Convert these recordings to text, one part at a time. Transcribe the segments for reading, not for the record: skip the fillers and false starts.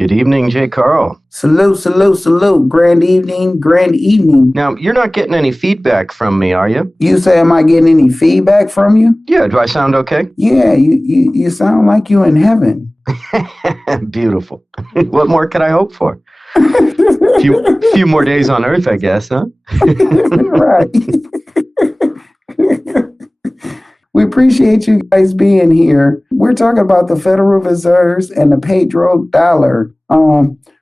Good evening, J. Carl. Salute, salute, salute. Grand evening, grand evening. Now, you're not getting any feedback from me, are you? You say, am I getting any feedback from you? Yeah, do I sound okay? Yeah, you sound like you in heaven. Beautiful. What more could I hope for? Few more days on Earth, I guess, huh? Right. We appreciate you guys being here. We're talking about the Federal Reserves and the Petro Dollar.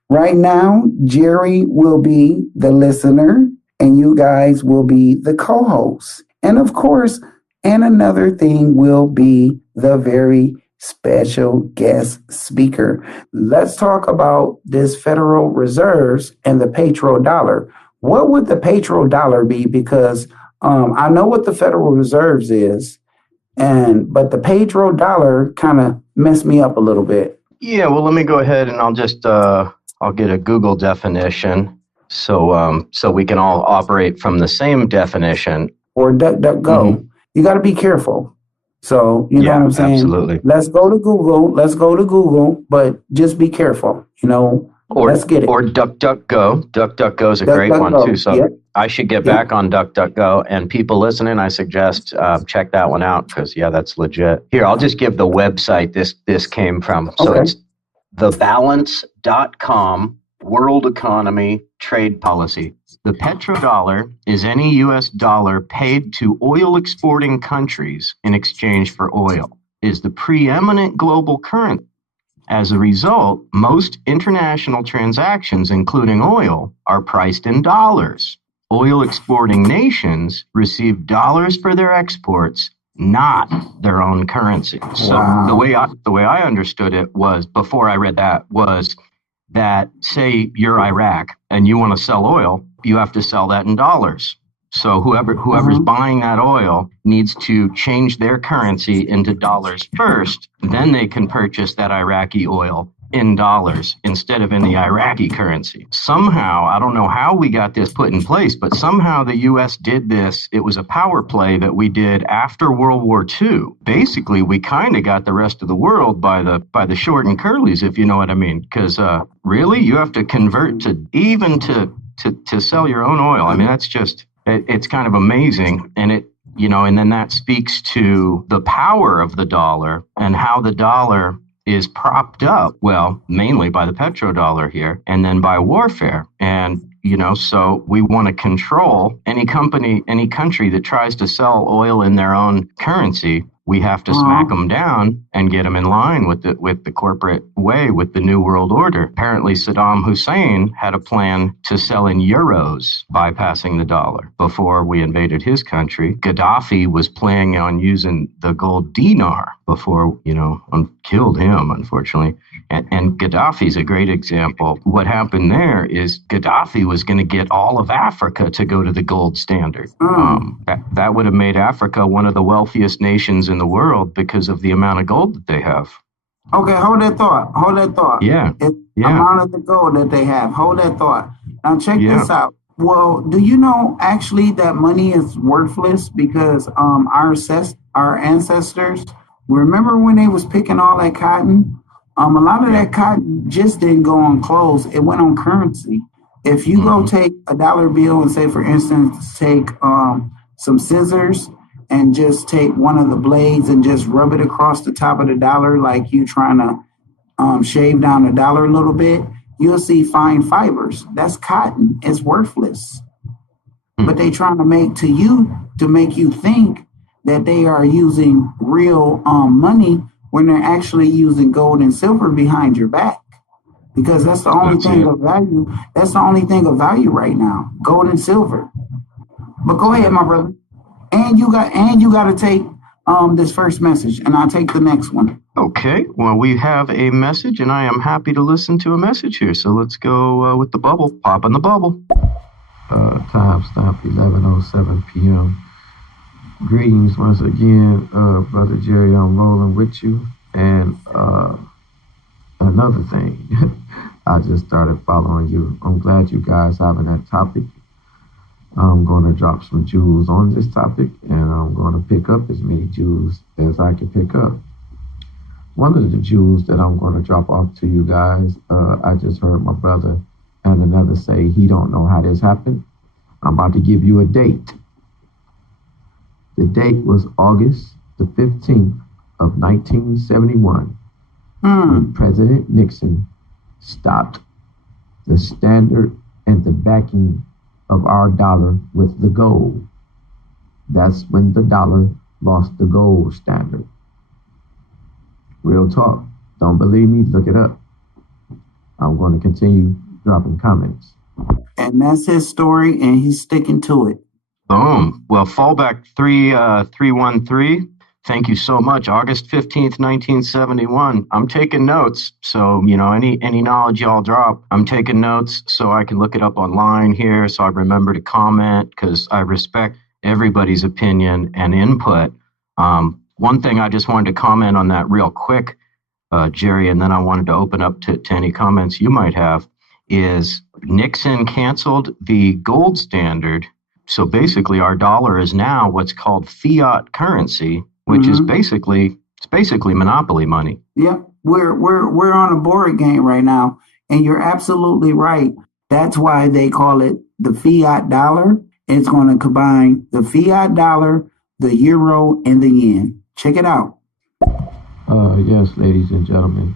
Right now, Jerry will be the listener and you guys will be the co-hosts. And of course, and another thing will be the very special guest speaker. Let's talk about this Federal Reserves and the Petro Dollar. What would the Petro Dollar be? Because I know what the Federal Reserves is, but the Petro Dollar kind of messed me up a little bit. Yeah, well, let me go ahead and I'll just I'll get a Google definition so we can all operate from the same definition. Or DuckDuckGo. Mm-hmm. You got to be careful. So, you know what I'm saying? Absolutely. Let's go to Google, but just be careful, let's get it. Or DuckDuckGo. DuckDuckGo is a great one too. So yep. I should get back on DuckDuckGo, and people listening, I suggest check that one out because that's legit. Here, I'll just give the website this came from. So It's thebalance.com, world economy, trade policy. The petrodollar is any U.S. dollar paid to oil exporting countries in exchange for oil. It is the preeminent global currency. As a result, most international transactions, including oil, are priced in dollars. Oil exporting nations receive dollars for their exports, not their own currency. So the way I understood it was, before I read that, was that, say you're Iraq and you want to sell oil, you have to sell that in dollars. So whoever's buying that oil needs to change their currency into dollars first, then they can purchase that Iraqi oil in dollars instead of in the Iraqi currency. Somehow, I don't know how we got this put in place, but somehow the U.S. did this. It was a power play that we did after World War II. Basically, we kind of got the rest of the world by the short and curlies, if you know what I mean. Because really, you have to convert to sell your own oil. I mean, that's just... It's kind of amazing, and and then that speaks to the power of the dollar and how the dollar is propped up, well, mainly by the petrodollar here, and then by warfare. And, so we want to control any country that tries to sell oil in their own currency. We have to smack them down and get them in line with the corporate way, with the New World Order. Apparently, Saddam Hussein had a plan to sell in euros, bypassing the dollar, before we invaded his country. Gaddafi was planning on using the gold dinar before, killed him, unfortunately. And Gaddafi's a great example. What happened there is Gaddafi was going to get all of Africa to go to the gold standard. That would have made Africa one of the wealthiest nations in the world because of the amount of gold that they have. Okay, hold that thought. Yeah. Amount of the gold that they have. Hold that thought. Now check this out. Well, do you know actually that money is worthless because our ancestors, remember when they was picking all that cotton? A lot of that cotton just didn't go on clothes. It went on currency. If you go take a dollar bill and say, for instance, take some scissors and just take one of the blades and just rub it across the top of the dollar like you trying to shave down the dollar a little bit, you'll see fine fibers. That's cotton. It's worthless. But they trying to make you think that they are using real money when they're actually using gold and silver behind your back. Because that's the only thing of value. That's the only thing of value right now, gold and silver. But go ahead, my brother. And you got to take this first message, and I'll take the next one. Okay. Well, we have a message, and I am happy to listen to a message here. So let's go with the bubble. Pop in the bubble. Time stamp 11:07 p.m. Greetings once again, Brother Jerry. I'm rolling with you. And another thing, I just started following you. I'm glad you guys having that topic. I'm going to drop some jewels on this topic, and I'm going to pick up as many jewels as I can pick up. one of the jewels that I'm going to drop off to you guys, I just heard my brother and another say he don't know how this happened. I'm about to give you a date. The date was August the 15th of 1971, when President Nixon stopped the standard and the backing of our dollar with the gold. That's when the dollar lost the gold standard. Real talk. Don't believe me? Look it up. I'm going to continue dropping comments. And that's his story, and he's sticking to it. Boom. Well, fallback 313. Thank you so much. August 15th, 1971. I'm taking notes. So, any knowledge y'all drop, I'm taking notes so I can look it up online here. So I remember to comment because I respect everybody's opinion and input. One thing I just wanted to comment on that real quick, Jerry, and then I wanted to open up to any comments you might have, is Nixon canceled the gold standard. So basically our dollar is now what's called fiat currency, which is basically monopoly money. Yeah, we're on a board game right now, and you're absolutely right. That's why they call it the fiat dollar. It's going to combine the fiat dollar, the euro, and the yen. Check it out. Yes, ladies and gentlemen,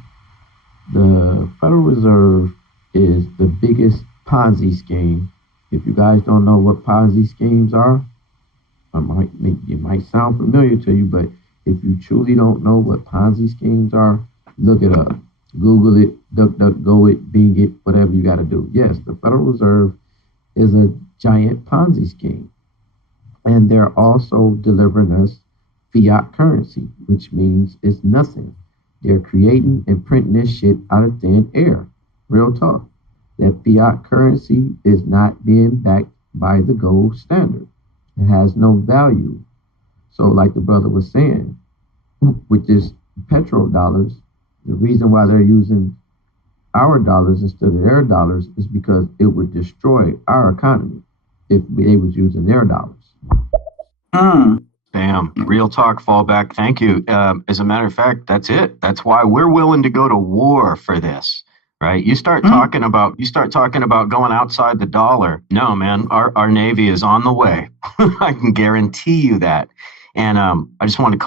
the Federal Reserve is the biggest Ponzi scheme. If you guys don't know what Ponzi schemes are, it might sound familiar to you, but if you truly don't know what Ponzi schemes are, look it up. Google it, DuckDuckGo it, Bing it, whatever you got to do. Yes, the Federal Reserve is a giant Ponzi scheme. And they're also delivering us fiat currency, which means it's nothing. They're creating and printing this shit out of thin air. Real talk. That fiat currency is not being backed by the gold standard. It has no value. So like the brother was saying, with this Petro dollars, the reason why they're using our dollars instead of their dollars is because it would destroy our economy if they was using their dollars. Bam. Real talk, fallback. Thank you. As a matter of fact, that's it. That's why we're willing to go to war for this. Right? You start talking about going outside the dollar. No, man, our Navy is on the way. I can guarantee you that. And I just want to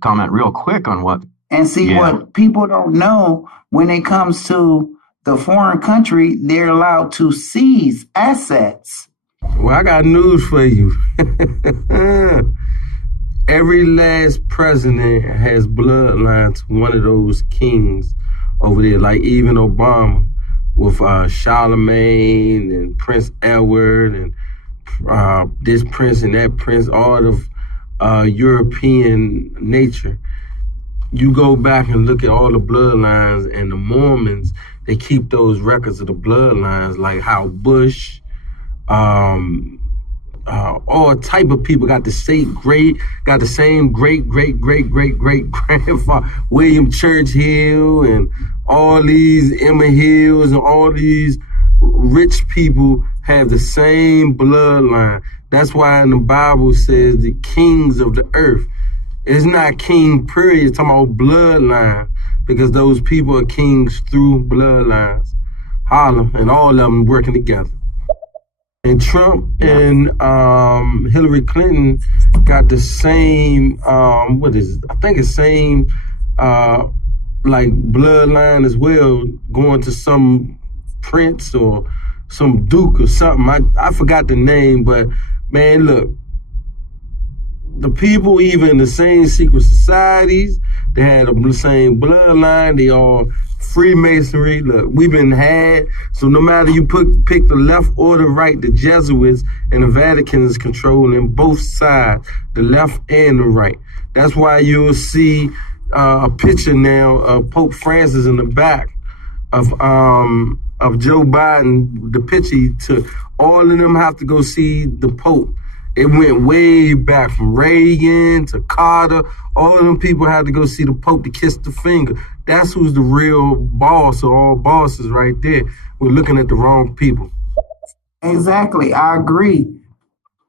comment real quick on what. And see what people don't know when it comes to the foreign country, they're allowed to seize assets. Well, I got news for you. Every last president has bloodline to one of those kings over there, like even Obama with Charlemagne and Prince Edward and this prince and that prince, all of European nature. You go back and look at all the bloodlines, and the Mormons, they keep those records of the bloodlines, like how Bush, all type of people got the same great grandfather, William Churchill, and all these Emma Hills, and all these rich people have the same bloodline. That's why in the Bible says the kings of the earth. It's not king period, it's talking about bloodline, because those people are kings through bloodlines. Holla, and all of them working together. And Trump and Hillary Clinton got the same, same like bloodline as well, going to some prince or some duke or something. I forgot the name, but man, look, the people even in the same secret societies, they had the same bloodline, they all Freemasonry. Look, we've been had, so no matter you pick the left or the right, the Jesuits and the Vatican is controlling both sides, the left and the right. That's why you'll see a picture now of Pope Francis in the back of Joe Biden. The picture he took, all of them have to go see the Pope. It went way back from Reagan to Carter. All of them people had to go see the Pope to kiss the finger. That's who's the real boss of all bosses right there. We're looking at the wrong people. Exactly. I agree.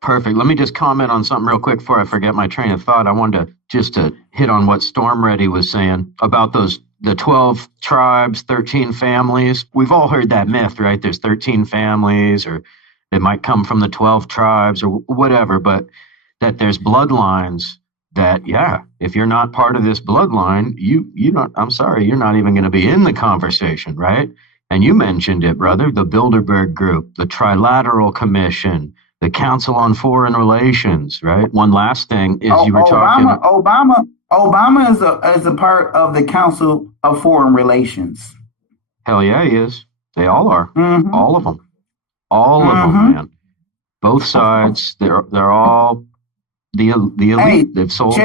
Perfect. Let me just comment on something real quick before I forget my train of thought. I wanted to just to hit on what Storm Ready was saying about the 12 tribes, 13 families. We've all heard that myth, right? There's 13 families, or they might come from the 12 tribes or whatever, but that there's bloodlines that, yeah, if you're not part of this bloodline, you don't, I'm sorry, you're not even going to be in the conversation, right? And you mentioned it, brother, the Bilderberg Group, the Trilateral Commission, the Council on Foreign Relations, right? One last thing is you were talking. Obama is a part of the Council of Foreign Relations. Hell yeah, he is. They all are. Mm-hmm. All of them. All of them, man. Both sides. They're all the elite. Hey, they've sold.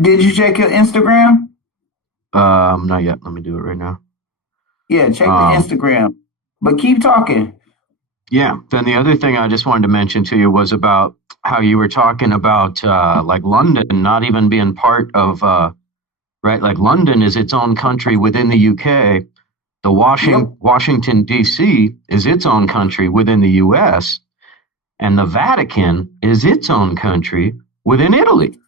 Did you check your Instagram? Not yet. Let me do it right now. Yeah, check the Instagram. But keep talking. Yeah. Then the other thing I just wanted to mention to you was about how you were talking about like London not even being part of right. Like London is its own country within the UK. The Washington D.C. is its own country within the U.S. and the Vatican is its own country within Italy.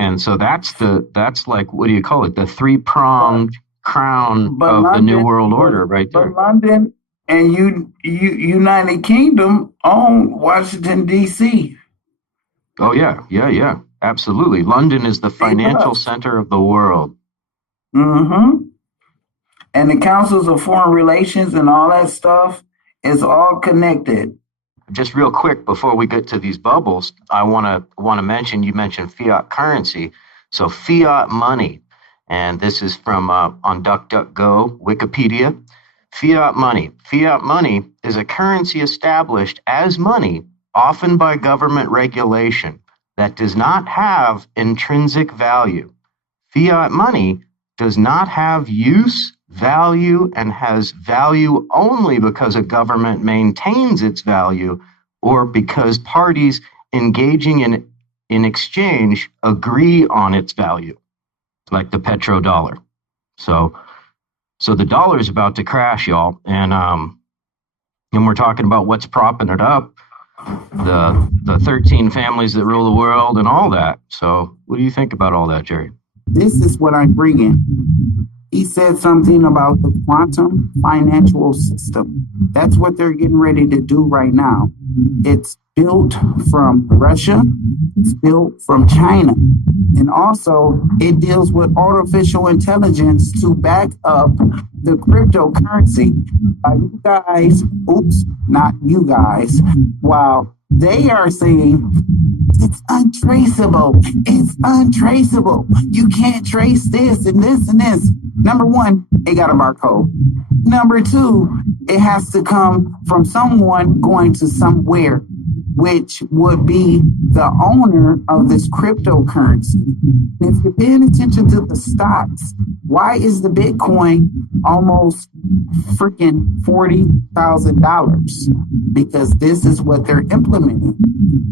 And so that's like, what do you call it? The three-pronged crown of London, the New World Order, right there. But London and United Kingdom own Washington D.C. Oh yeah, absolutely. London is the financial center of the world. And the councils of foreign relations and all that stuff is all connected. Just real quick before we get to these bubbles, I want to mention, you mentioned fiat currency. So fiat money, and this is from on DuckDuckGo, Wikipedia. Fiat money. Fiat money is a currency established as money, often by government regulation, that does not have intrinsic value. Fiat money does not have use, value, and has value only because a government maintains its value or because parties engaging in exchange agree on its value, like the Petro Dollar. So the dollar is about to crash, y'all, and we're talking about what's propping it up, the 13 families that rule the world and all that. So what do you think about all that, Jerry? This is what I'm bringing. He said something about the quantum financial system. That's what they're getting ready to do right now. It's built from Russia. It's built from China. And also, it deals with artificial intelligence to back up the cryptocurrency. You guys, not you guys, while they are saying it's untraceable. It's untraceable. You can't trace this and this and this. Number one, it got a barcode. Number two, it has to come from someone going to somewhere, which would be the owner of this cryptocurrency. And if you're paying attention to the stocks, why is the Bitcoin almost freaking $40,000? Because this is what they're implementing.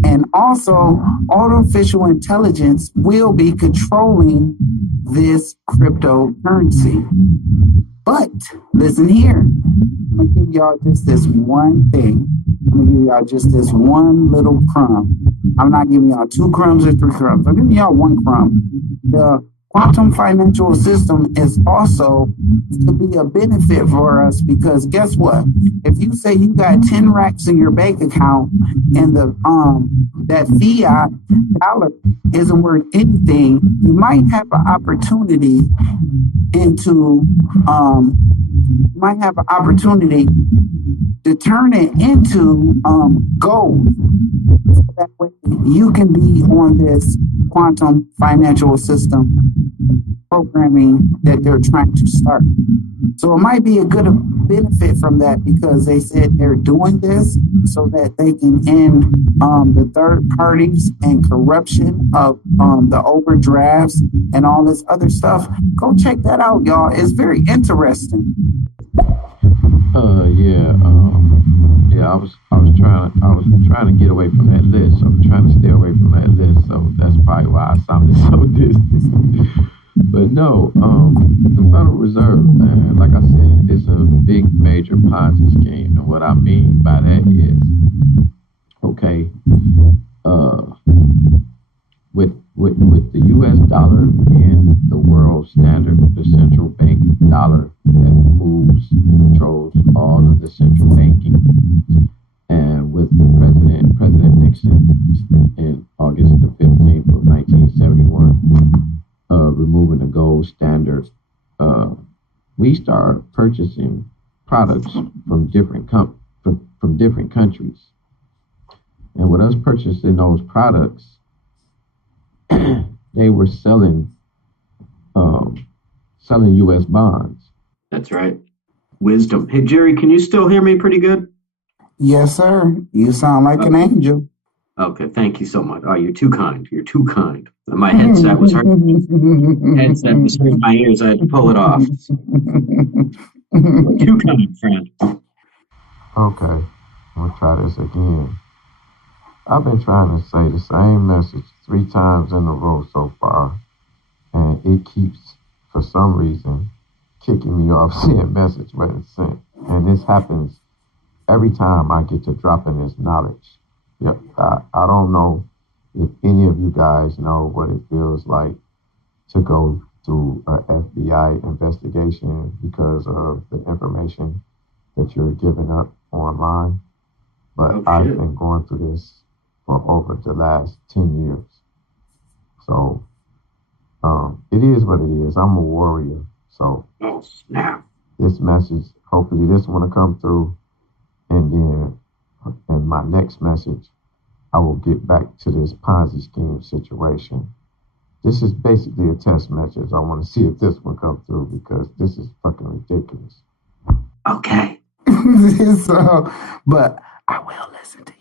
And also, artificial intelligence will be controlling this cryptocurrency. But listen here, I'm going to give y'all just this one thing. I'm going to give y'all just this one little crumb. I'm not giving y'all 2 crumbs or 3 crumbs. I'm giving y'all 1 crumb. The quantum financial system is also to be a benefit for us because guess what? If you say you got 10 racks in your bank account and the that fiat dollar isn't worth anything, you might have an opportunity to turn it into gold. So that way you can be on this quantum financial system programming that they're trying to start. So it might be a good benefit from that because they said they're doing this so that they can end the third parties and corruption of the overdrafts and all this other stuff. Go check that out, y'all. It's very interesting. I was trying to get away from that list. I'm trying to stay away from that list. So that's probably why I sounded so distant. But no, the Federal Reserve, man, like I said, it's a big major Ponzi scheme. And what I mean by that is, okay, uh, with the U.S. dollar being the world standard, the central bank dollar that moves and controls all of the central banking, and with the President Nixon in August the 15th of 1971, removing the gold standard, we start purchasing products from different from different countries, and with us purchasing those products, they were selling U.S. bonds. That's right. Wisdom. Hey, Jerry, can you still hear me pretty good? Yes, sir. You sound like an angel. Okay, thank you so much. Oh, you're too kind. You're too kind. My headset was hurting. Headset was hurting my ears. I had to pull it off. You're too kind, friend. Okay, we'll try this again. I've been trying to say the same message 3 times in a row so far, and it keeps, for some reason, kicking me off seeing message when it's sent. And this happens every time I get to dropping this knowledge. Yep, I don't know if any of you guys know what it feels like to go through an FBI investigation because of the information that you're giving up online. But I've been going through this for over the last 10 years. So it is what it is. I'm a warrior. So this message, hopefully this one will come through. And then in my next message, I will get back to this Ponzi scheme situation. This is basically a test message. I want to see if this one comes through because this is fucking ridiculous. Okay. So, but I will listen to